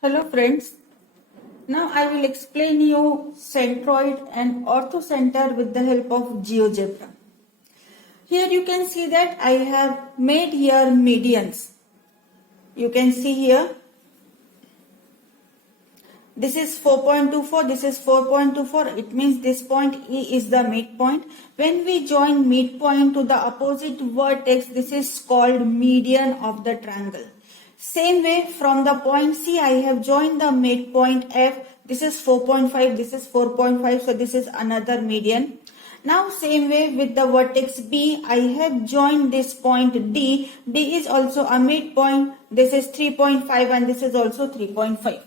Hello friends, now I will explain you centroid and orthocenter with the help of GeoGebra. Here you can see that I have made here medians. You can see here this is 4.24, this is 4.24. It means this point E is the midpoint. When we join midpoint to the opposite vertex, this is called median of the triangle. Same way from the point C, I have joined the midpoint F. This is 4.5, this is 4.5, so this is another median. Now same way with the vertex B, I have joined this point D. D is also a midpoint. This is 3.5 and this is also 3.5.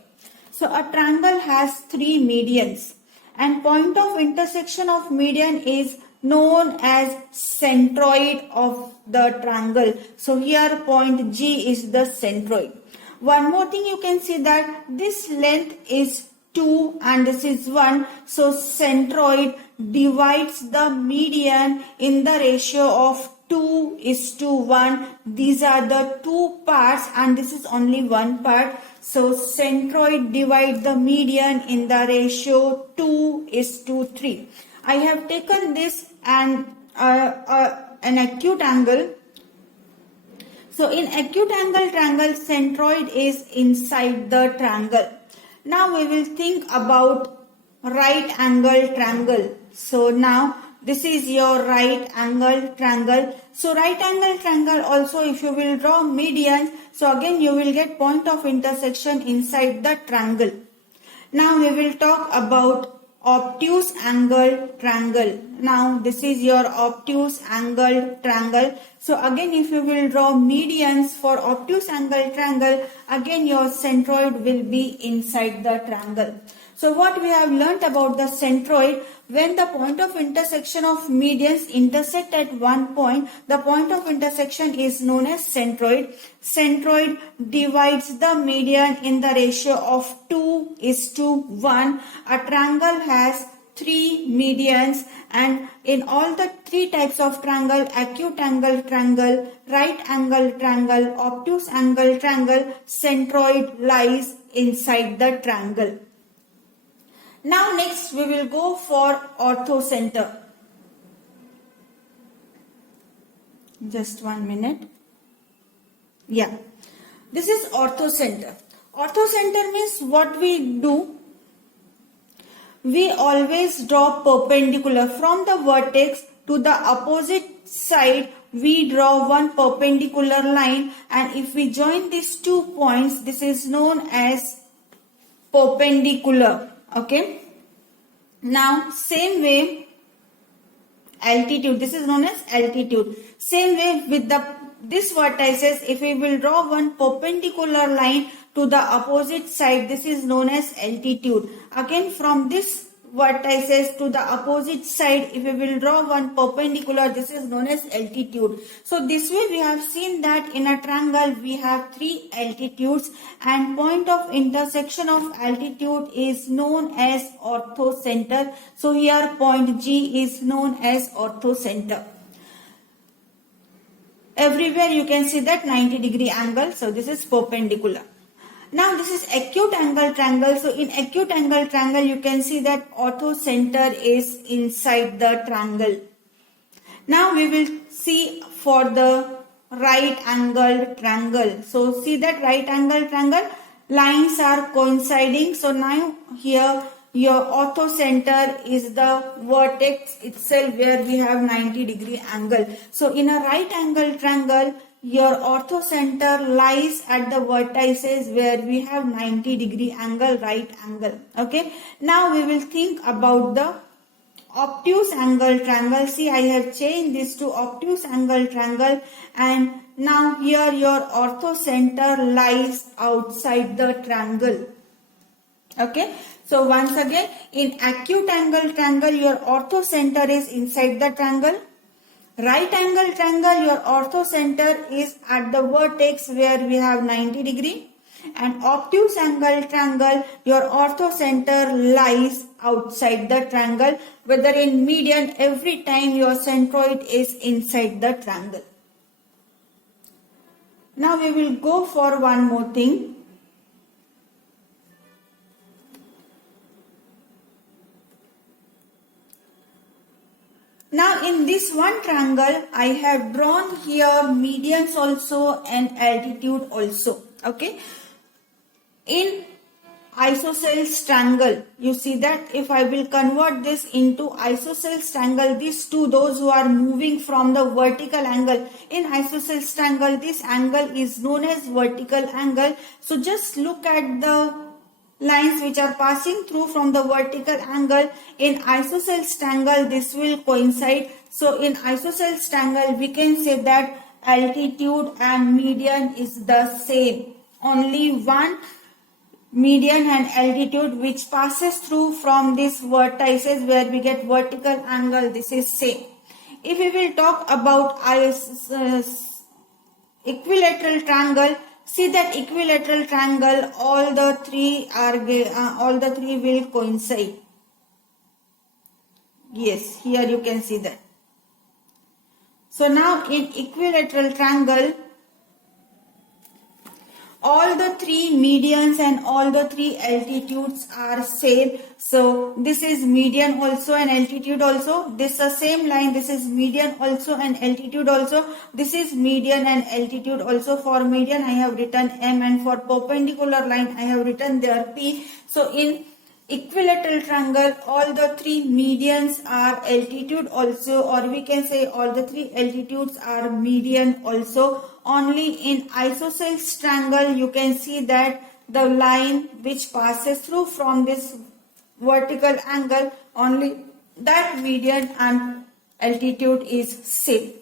So a triangle has three medians and point of intersection of median is known as centroid of the triangle. So here point G is the centroid. One more thing, you can see that this length is 2 and this is 1. So centroid divides the median in the ratio of 2:1. These are the two parts and this is only one part. So centroid divides the median in the ratio 2:3. I have taken this and an acute angle. So in acute angle triangle, centroid is inside the triangle. Now we will think about right angle triangle. So now this is your right angle triangle. So right angle triangle also, if you will draw median, so again you will get point of intersection inside the triangle. Now we will talk about obtuse angle triangle. Now this is your obtuse angle triangle. So again if you will draw medians for obtuse angle triangle, again your centroid will be inside the triangle. So what we have learnt about the centroid, when the point of intersection of medians intersect at one point, the point of intersection is known as centroid. Centroid divides the median in the ratio of 2:1. A triangle has three medians and in all the three types of triangle, acute angle triangle, right angle triangle, obtuse angle triangle, centroid lies inside the triangle. Now next we will go for orthocenter. Just 1 minute. Yeah. This is orthocenter. Orthocenter means what we do, we always draw perpendicular from the vertex to the opposite side. We draw one perpendicular line and if we join these 2 points, this is known as perpendicular. Okay. Now same way altitude, this is known as altitude. Same way with this vertices, if we will draw one perpendicular line to the opposite side, this is known as altitude. Again from this vertices to the opposite side, if we will draw one perpendicular, this is known as altitude. So this way we have seen that in a triangle we have three altitudes and point of intersection of altitude is known as orthocenter. So here point G is known as orthocenter. Everywhere you can see that 90-degree angle. So this is perpendicular. Now this is acute angle triangle. So in acute angle triangle you can see that orthocenter is inside the triangle. Now we will see for the right angle triangle. So see that right angle triangle lines are coinciding. So now here your orthocenter is the vertex itself where we have 90-degree angle. So in a right angle triangle, your orthocenter lies at the vertices where we have 90-degree angle, right angle. Okay. Now we will think about the obtuse angle triangle. See, I have changed this to obtuse angle triangle and now here your orthocenter lies outside the triangle. Okay. So once again, in acute angle triangle, your orthocenter is inside the triangle. Right angle triangle, your orthocenter is at the vertex where we have 90-degree. And obtuse angle triangle, your orthocenter lies outside the triangle. Whether in median, every time your centroid is inside the triangle. Now we will go for one more thing. Now in this one triangle, I have drawn here medians also and altitude also. Okay. In isosceles triangle, you see that if I will convert this into isosceles triangle, these two, those who are moving from the vertical angle, in isosceles triangle, this angle is known as vertical angle. So just look at the lines which are passing through from the vertical angle. In isosceles triangle, this will coincide. So in isosceles triangle, we can say that altitude and median is the same. Only one median and altitude which passes through from these vertices where we get vertical angle, this is same. If we will talk about equilateral triangle, see that equilateral triangle, all the three will coincide. Yes, here you can see that. So now in equilateral triangle, all the three medians and all the three altitudes are same. So this is median also and altitude also. This is the same line. This is median also and altitude also. This is median and altitude also. For median I have written M, and for perpendicular line I have written there P. So in equilateral triangle, all the three medians are altitude also, or we can say all the three altitudes are median also. Only in isosceles triangle you can see that the line which passes through from this vertical angle, only that median and altitude is same.